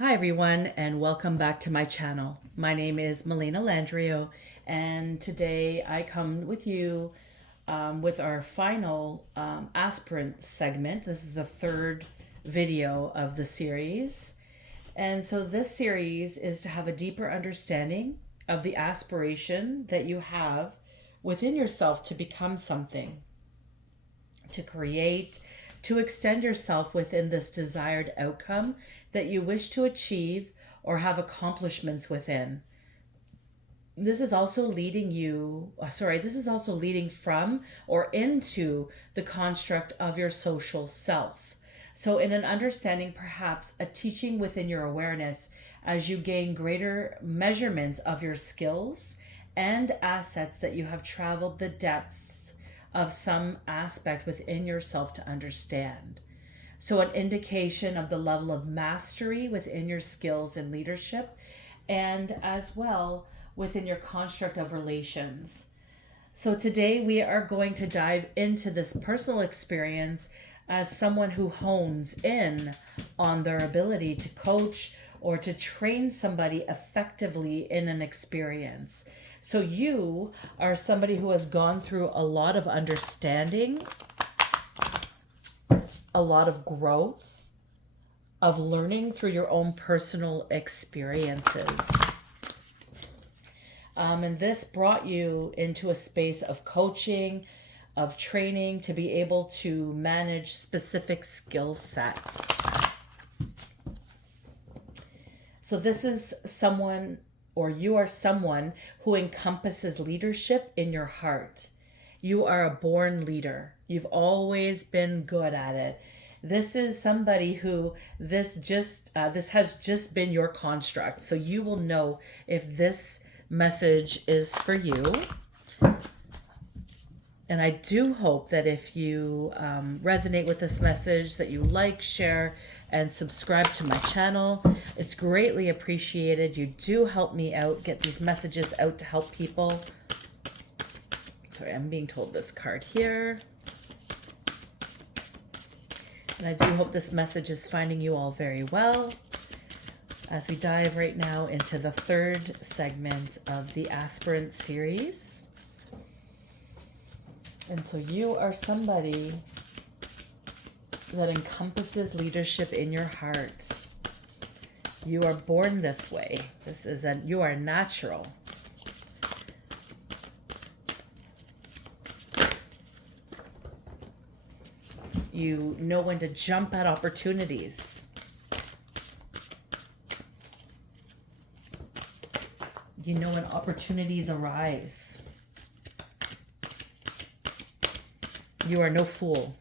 Hi everyone and welcome back to my channel. My name is Melina Landrio and today I come with you with our final Aspirant segment. This is the third video of the series. And so this series is to have a deeper understanding of the aspiration that you have within yourself to become something, to create, to extend yourself within this desired outcome that you wish to achieve or have accomplishments within. This is also this is also leading from or into the construct of your social self. So, in an understanding, perhaps a teaching within your awareness as you gain greater measurements of your skills and assets that you have traveled the depths of some aspect within yourself to understand. So, an indication of the level of mastery within your skills and leadership, and as well within your construct of relations. So, today we are going to dive into this personal experience as someone who hones in on their ability to coach or to train somebody effectively in an experience. So, you are somebody who has gone through a lot of understanding, a lot of growth, of learning through your own personal experiences. And this brought you into a space of coaching, of training to be able to manage specific skill sets. So this is someone, or you are someone who encompasses leadership in your heart. You are a born leader. You've always been good at it. This is somebody who this has just been your construct. So you will know if this message is for you. And I do hope that if you resonate with this message, that you like, share, and subscribe to my channel. It's greatly appreciated. You do help me out, get these messages out to help people. Sorry, I'm being told this card here. And I do hope this message is finding you all very well as we dive right now into the third segment of the Aspirant series. And so you are somebody that encompasses leadership in your heart. You are born this way. You are natural. You know when to jump at opportunities. You know when opportunities arise. You are no fool.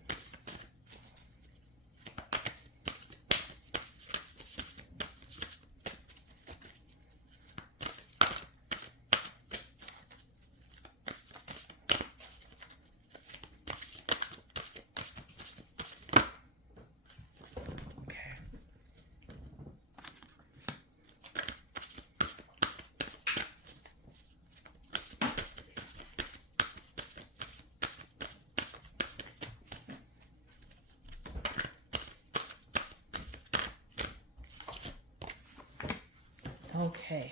Okay,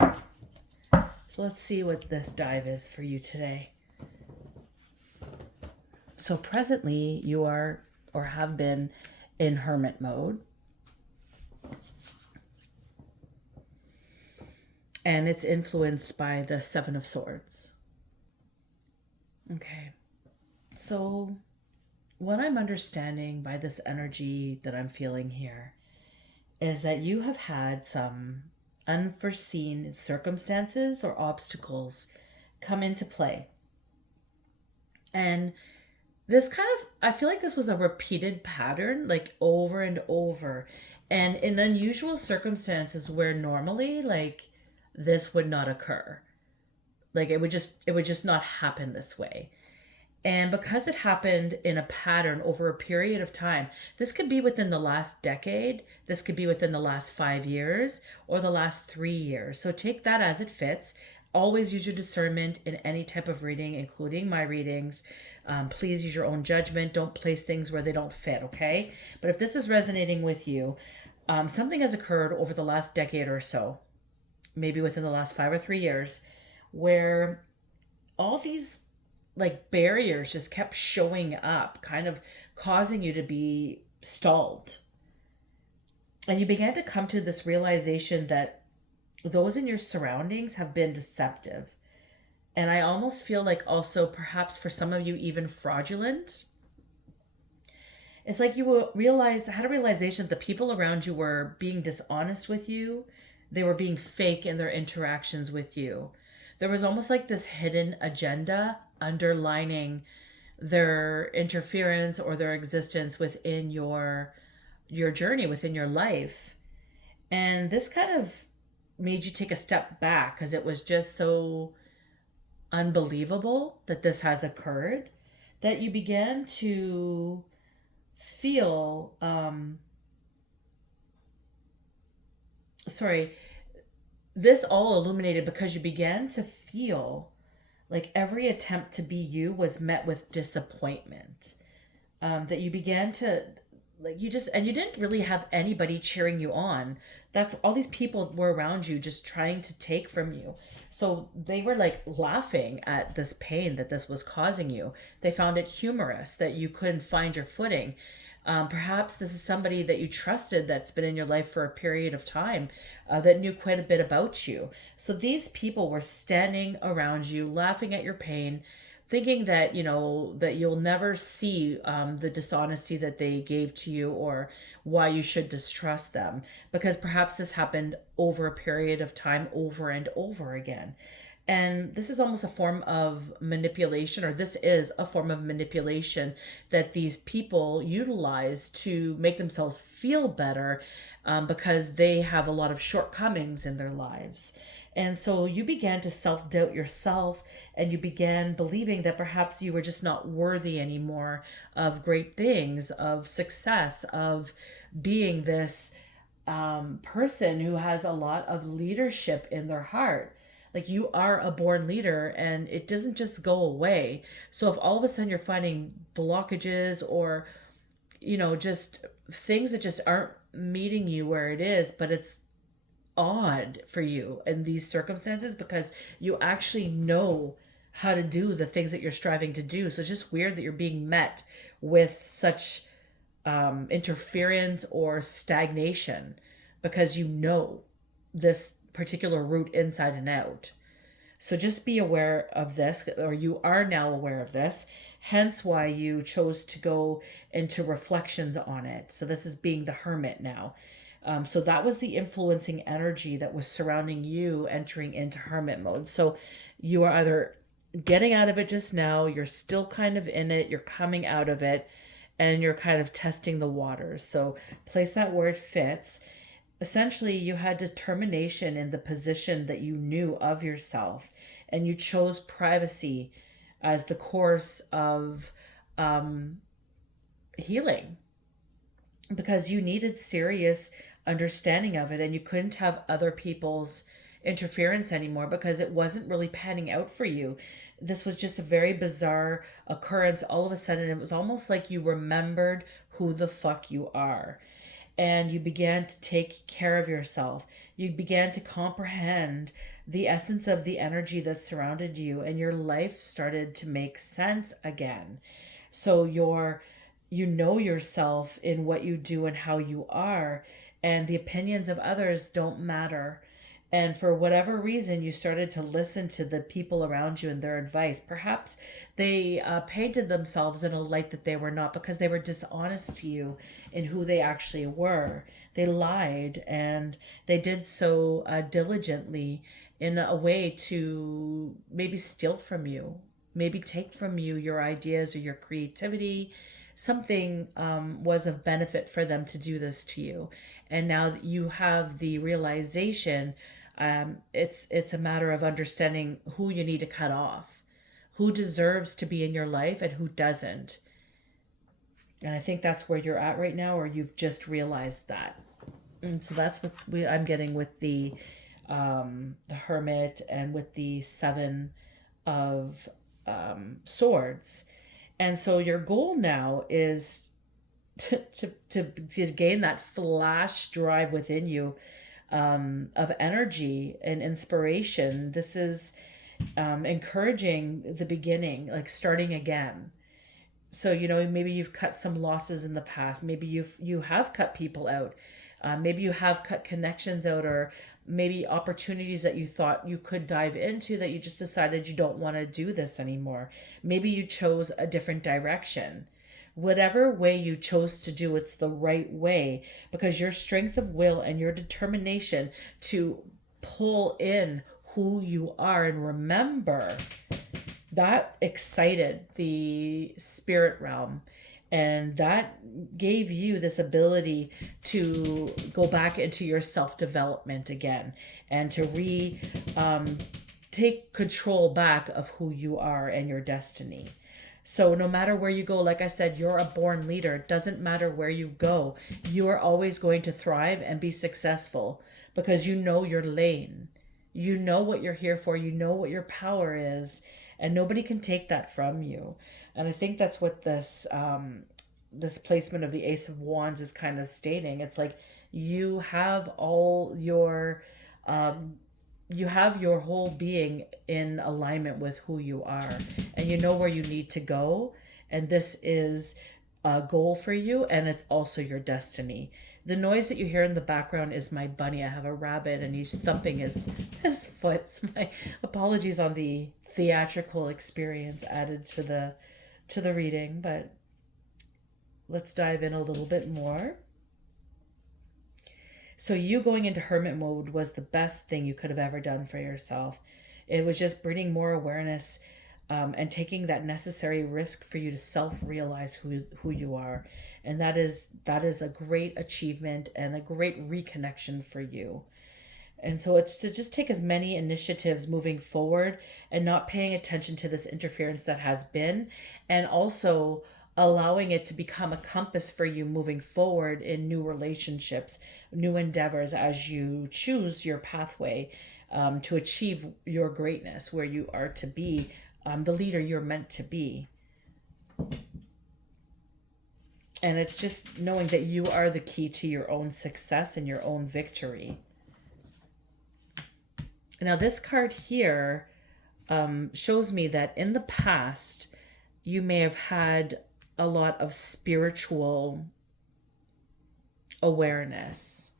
so let's see what this dive is for you today. So presently you are or have been in hermit mode. And it's influenced by the Seven of Swords. Okay, so what I'm understanding by this energy that I'm feeling here is that you have had some unforeseen circumstances or obstacles come into play. And this I feel like this was a repeated pattern, like over and over. And in unusual circumstances where normally, like, this would not occur. Like, it would just not happen this way. And because it happened in a pattern over a period of time, this could be within the last decade, this could be within the last 5 years, or the last 3 years. So take that as it fits. Always use your discernment in any type of reading, including my readings. Please use your own judgment. Don't place things where they don't fit, okay? But if this is resonating with you, Something has occurred over the last decade or so, maybe within the last 5 or 3 years, where all these like barriers just kept showing up, kind of causing you to be stalled. And you began to come to this realization that those in your surroundings have been deceptive. And I almost feel like also perhaps for some of you even fraudulent. It's like you will realize, had a realization that the people around you were being dishonest with you. They were being fake in their interactions with you. There was almost like this hidden agenda underlining their interference or their existence within your journey, within your life. And this kind of made you take a step back because it was just so unbelievable that this has occurred that you began to feel sorry, this all illuminated because you began to feel like every attempt to be you was met with disappointment. That you began to, like, you just, and you didn't really have anybody cheering you on. That's all, these people were around you just trying to take from you. So they were like laughing at this pain that this was causing you. They found it humorous that you couldn't find your footing. Perhaps this is somebody that you trusted that's been in your life for a period of time, that knew quite a bit about you. So these people were standing around you, laughing at your pain, thinking that, you know, that you'll never see the dishonesty that they gave to you or why you should distrust them, because perhaps this happened over a period of time, over and over again. And this is almost a form of manipulation, or this is a form of manipulation that these people utilize to make themselves feel better, because they have a lot of shortcomings in their lives. And so you began to self doubt yourself, and you began believing that perhaps you were just not worthy anymore of great things, of success, of being this person who has a lot of leadership in their heart. Like, you are a born leader and it doesn't just go away. So if all of a sudden you're finding blockages or, you know, just things that just aren't meeting you where it is, but it's odd for you in these circumstances because you actually know how to do the things that you're striving to do. So it's just weird that you're being met with such interference or stagnation because you know this particular route inside and out. So just be aware of this, or you are now aware of this, hence why you chose to go into reflections on it. So this is being the hermit now. So that was the influencing energy that was surrounding you entering into hermit mode. So you are either getting out of it just now, you're still kind of in it, you're coming out of it, and you're kind of testing the waters. So place that where it fits. Essentially, you had determination in the position that you knew of yourself, and you chose privacy as the course of healing because you needed serious understanding of it, and you couldn't have other people's interference anymore because it wasn't really panning out for you. This was just a very bizarre occurrence. All of a sudden, it was almost like you remembered who the fuck you are. And you began to take care of yourself. You began to comprehend the essence of the energy that surrounded you, and your life started to make sense again. So you know yourself in what you do and how you are, and the opinions of others don't matter. And for whatever reason, you started to listen to the people around you and their advice. Perhaps they painted themselves in a light that they were not because they were dishonest to you in who they actually were. They lied, and they did so diligently in a way to maybe steal from you, maybe take from you your ideas or your creativity. Something was of benefit for them to do this to you. And now that you have the realization, it's a matter of understanding who you need to cut off, who deserves to be in your life and who doesn't. And I think that's where you're at right now, or you've just realized that. And so that's what I'm getting with the Hermit and with the Seven of Swords. And so your goal now is to gain that flash drive within you, of energy and inspiration. This is encouraging the beginning, like starting again. So, maybe you've cut some losses in the past. Maybe you have cut people out. Maybe you have cut connections out, or maybe opportunities that you thought you could dive into that you just decided you don't want to do this anymore. Maybe you chose a different direction. Whatever way you chose to do, it's the right way, because your strength of will and your determination to pull in who you are and remember that excited the spirit realm, and that gave you this ability to go back into your self-development again, and to take control back of who you are and your destiny. So no matter where you go, like I said, you're a born leader. It doesn't matter where you go. You are always going to thrive and be successful, because you know your lane. You know what you're here for. You know what your power is, and nobody can take that from you. And I think that's what this placement of the Ace of Wands is kind of stating. It's like you have all your you have your whole being in alignment with who you are, and you know where you need to go, and this is a goal for you, and it's also your destiny. The noise that you hear in the background is my bunny. I have a rabbit and he's thumping his foot. So my apologies on the theatrical experience added to the reading, but let's dive in a little bit more. So you going into hermit mode was the best thing you could have ever done for yourself. It was just bringing more awareness, and taking that necessary risk for you to self-realize who you are. And that is a great achievement and a great reconnection for you. And so it's to just take as many initiatives moving forward and not paying attention to this interference that has been, and also allowing it to become a compass for you moving forward in new relationships, new endeavors, as you choose your pathway to achieve your greatness, where you are to be the leader you're meant to be. And it's just knowing that you are the key to your own success and your own victory. Now, this card here shows me that in the past, you may have had a lot of spiritual awareness.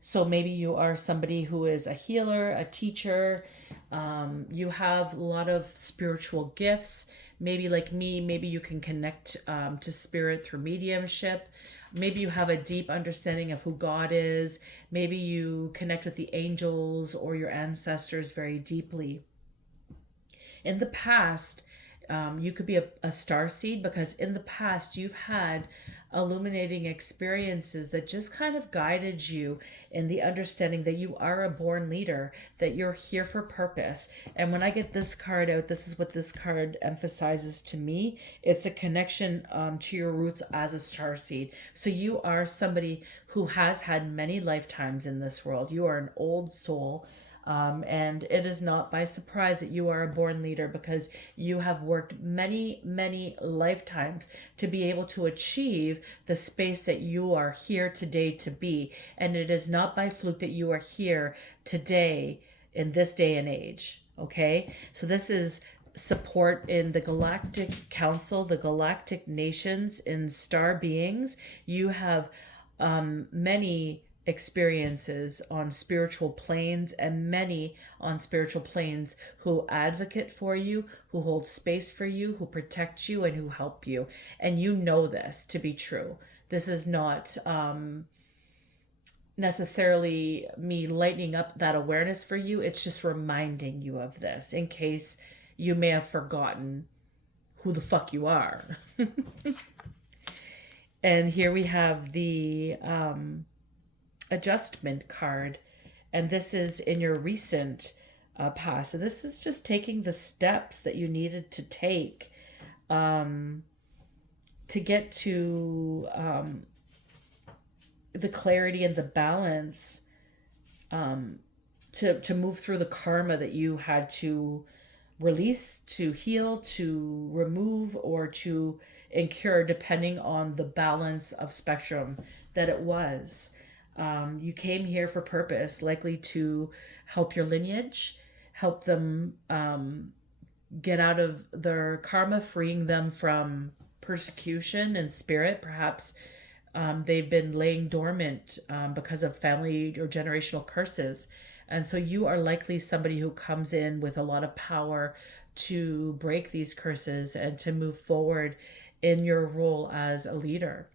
So maybe you are somebody who is a healer, a teacher. You have a lot of spiritual gifts. Maybe like me, maybe you can connect to spirit through mediumship. Maybe you have a deep understanding of who God is. Maybe you connect with the angels or your ancestors very deeply. In the past, you could be a starseed, because in the past you've had illuminating experiences that just kind of guided you in the understanding that you are a born leader, that you're here for purpose. And when I get this card out, this is what this card emphasizes to me. It's a connection to your roots as a starseed. So you are somebody who has had many lifetimes in this world. You are an old soul. And it is not by surprise that you are a born leader, because you have worked many, many lifetimes to be able to achieve the space that you are here today to be. And it is not by fluke that you are here today in this day and age. Okay. So this is support in the Galactic Council, the Galactic Nations, in star beings. You have many experiences on spiritual planes, and many on spiritual planes who advocate for you, who hold space for you, who protect you, and who help you. And you know this to be true. This is not necessarily me lightening up that awareness for you. It's just reminding you of this in case you may have forgotten who the fuck you are. And here we have the adjustment card, and this is in your recent past. So this is just taking the steps that you needed to take to get to the clarity and the balance, to move through the karma that you had to release, to heal, to remove, or to and cure depending on the balance of spectrum that it was. You came here for purpose, likely to help your lineage, help them get out of their karma, freeing them from persecution and spirit. Perhaps they've been laying dormant because of family or generational curses. And so you are likely somebody who comes in with a lot of power to break these curses and to move forward in your role as a leader.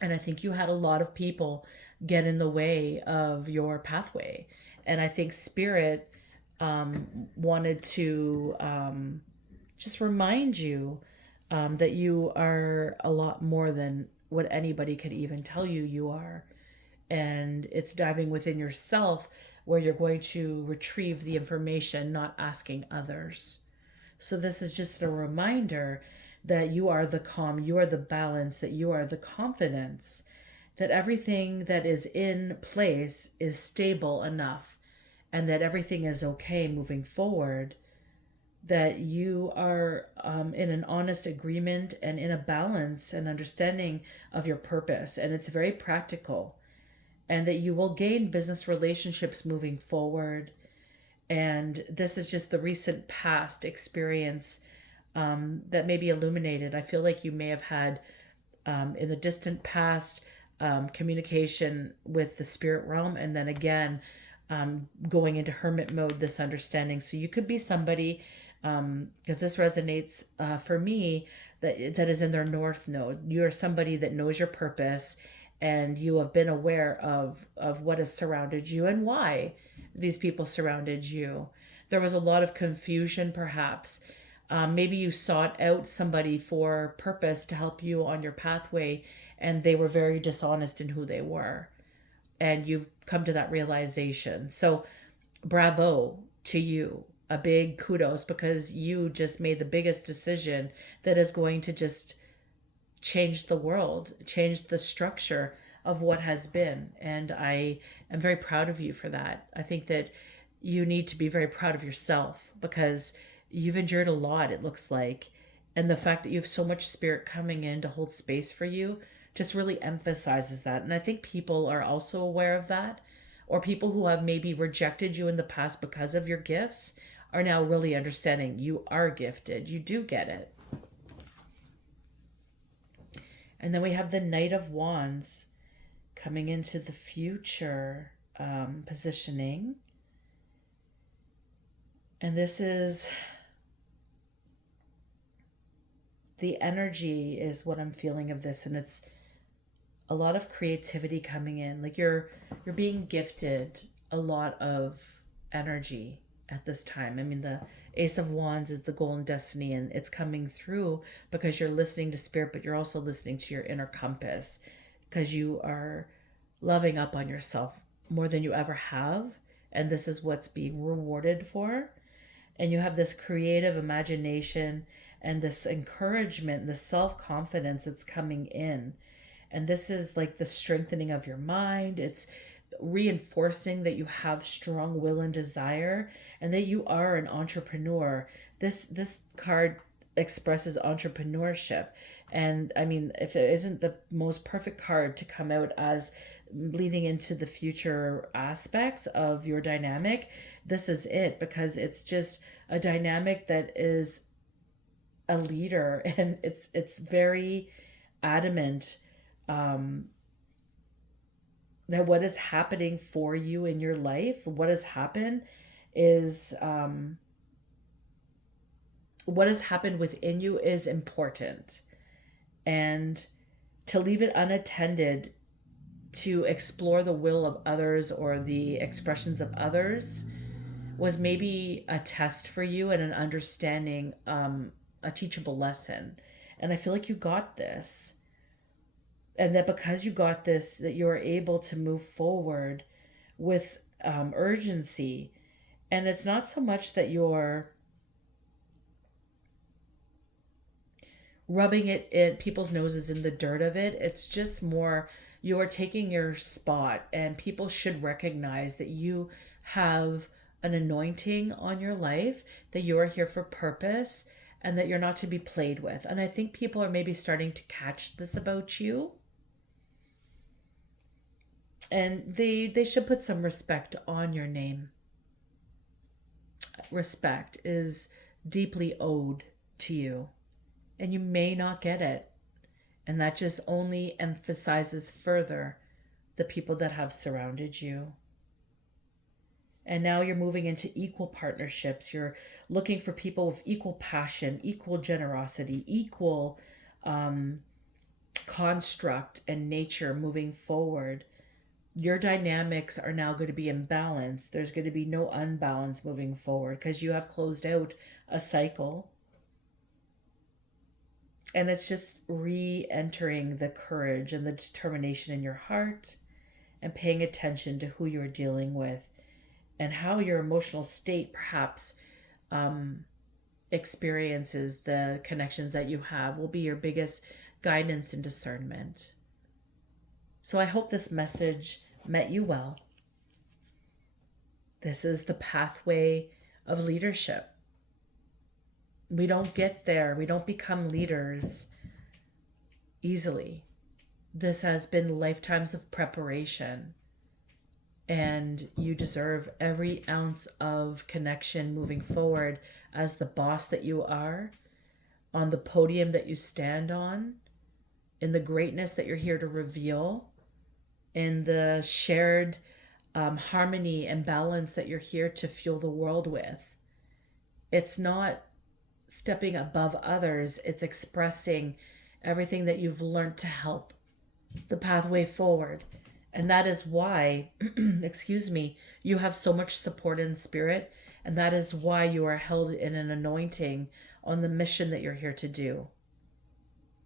And I think you had a lot of people get in the way of your pathway. And I think Spirit wanted to just remind you that you are a lot more than what anybody could even tell you you are. And it's diving within yourself where you're going to retrieve the information, not asking others. So this is just a reminder that you are the calm, you are the balance, that you are the confidence, that everything that is in place is stable enough, and that everything is okay moving forward, that you are in an honest agreement and in a balance and understanding of your purpose. And it's very practical, and that you will gain business relationships moving forward. And this is just the recent past experience that may be illuminated. I feel like you may have had in the distant past communication with the spirit realm, and then again going into hermit mode, this understanding. So you could be somebody, because this resonates for me, that is in their north node. You are somebody that knows your purpose, and you have been aware of what has surrounded you and why these people surrounded you. There was a lot of confusion, perhaps. Maybe you sought out somebody for purpose to help you on your pathway, and they were very dishonest in who they were. And you've come to that realization. So bravo to you. A big kudos, because you just made the biggest decision that is going to just change the world, change the structure of what has been. And I am very proud of you for that. I think that you need to be very proud of yourself, because you've endured a lot, it looks like. And the fact that you have so much spirit coming in to hold space for you just really emphasizes that. And I think people are also aware of that, or people who have maybe rejected you in the past because of your gifts are now really understanding you are gifted. You do get it. And then we have the Knight of Wands coming into the future positioning. And this is the energy is what I'm feeling of this. And it's a lot of creativity coming in. Like you're being gifted a lot of energy at this time. I mean, the Ace of Wands is the golden destiny, and it's coming through because you're listening to spirit, but you're also listening to your inner compass, because you are loving up on yourself more than you ever have. And this is what's being rewarded for. And you have this creative imagination and this encouragement, the self-confidence that's coming in. And this is like the strengthening of your mind. It's reinforcing that you have strong will and desire, and that you are an entrepreneur. This card expresses entrepreneurship. And I mean, if it isn't the most perfect card to come out as leading into the future aspects of your dynamic, this is it, because it's just a dynamic that is a leader, and it's very adamant that what is happening for you in your life, what has happened is what has happened within you is important. And to leave it unattended to explore the will of others or the expressions of others was maybe a test for you and an understanding, a teachable lesson. And I feel like you got this. And that because you got this, that you're able to move forward with urgency. And it's not so much that you're rubbing it in people's noses in the dirt of it. It's just more you're taking your spot, and people should recognize that you have an anointing on your life, that you are here for purpose, and that you're not to be played with. And I think people are maybe starting to catch this about you. And they should put some respect on your name. Respect is deeply owed to you, and you may not get it. And that just only emphasizes further the people that have surrounded you. And now you're moving into equal partnerships. You're looking for people with equal passion, equal generosity, equal construct and nature moving forward. Your dynamics are now going to be in balance. There's going to be no unbalance moving forward because you have closed out a cycle. And it's just re-entering the courage and the determination in your heart and paying attention to who you're dealing with and how your emotional state perhaps experiences the connections that you have will be your biggest guidance and discernment. So I hope this message met you well. This is the pathway of leadership. We don't get there. We don't become leaders easily. This has been lifetimes of preparation. And you deserve every ounce of connection moving forward as the boss that you are, on the podium that you stand on, in the greatness that you're here to reveal, in the shared harmony and balance that you're here to fuel the world with. It's not stepping above others. It's expressing everything that you've learned to help the pathway forward. And that is why, you have so much support in spirit. And that is why you are held in an anointing on the mission that you're here to do.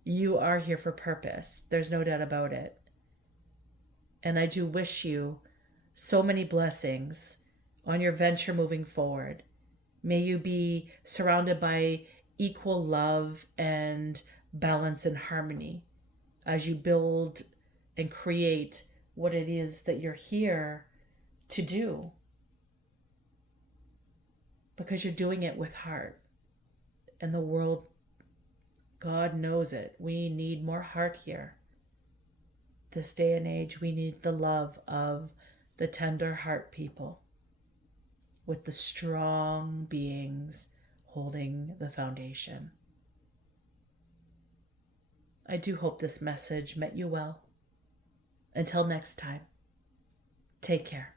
You are here for purpose. There's no doubt about it. And I do wish you so many blessings on your venture moving forward. May you be surrounded by equal love and balance and harmony as you build and create what it is that you're here to do. Because you're doing it with heart. And the world, God knows it. We need more heart here. This day and age, we need the love of the tender heart people with the strong beings holding the foundation. I do hope this message met you well. Until next time, take care.